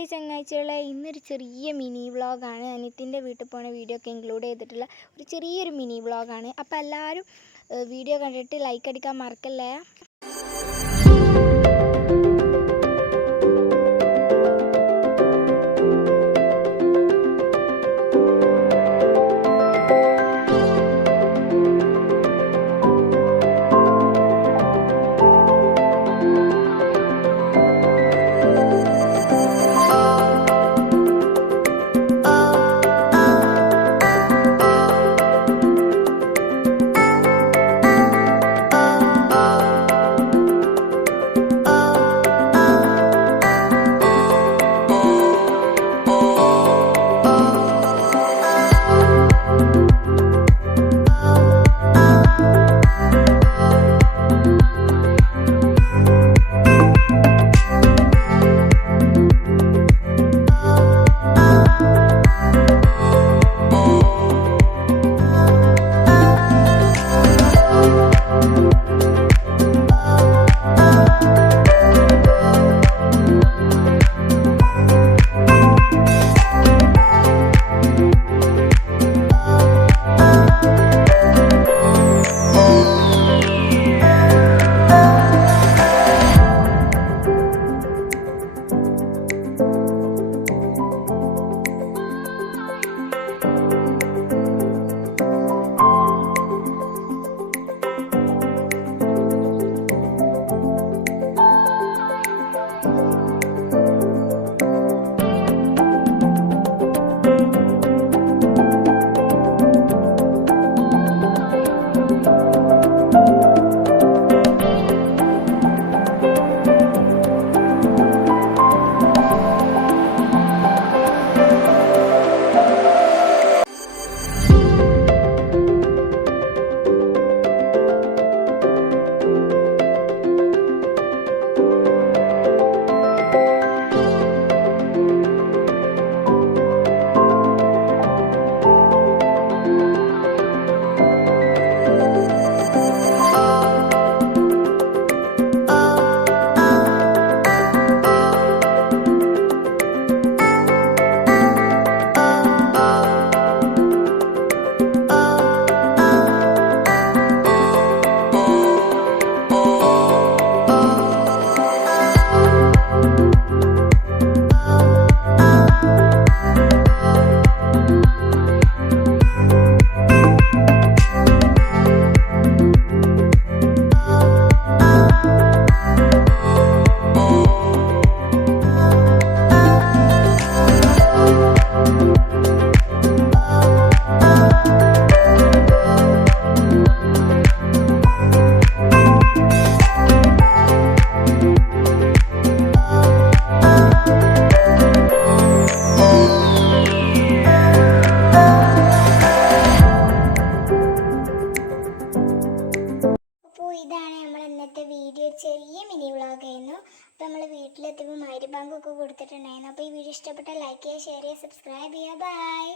Hi ചങ്ങാഴ്ചകളെ, ഇന്നൊരു ചെറിയ mini വ്ളോഗാണ്. അനിയത്തിൻ്റെ വീട്ടിൽ പോണ വീഡിയോ ഒക്കെ ഇൻക്ലൂഡ് ചെയ്തിട്ടുള്ള ഒരു ചെറിയൊരു മിനി വ്ളോഗാണ്. അപ്പോൾ എല്ലാവരും വീഡിയോ കണ്ടിട്ട് ലൈക്ക് അടിക്കാൻ മറക്കല്ലേ. ഇതാണ് നമ്മൾ ഇന്നത്തെ വീഡിയോ, ചെറിയ മിനി വ്ളോഗായിരുന്നു. അപ്പോൾ നമ്മൾ വീട്ടിലെത്തിയപ്പോൾ മഗ്‌രിബ് ബാങ്ക് ഒക്കെ കൊടുത്തിട്ടുണ്ടായിരുന്നു. അപ്പോൾ ഈ വീഡിയോ ഇഷ്ടപ്പെട്ടാൽ ലൈക്ക് ചെയ്യുക, ഷെയർ ചെയ്യുക, സബ്സ്ക്രൈബ് ചെയ്യുക. ബൈ.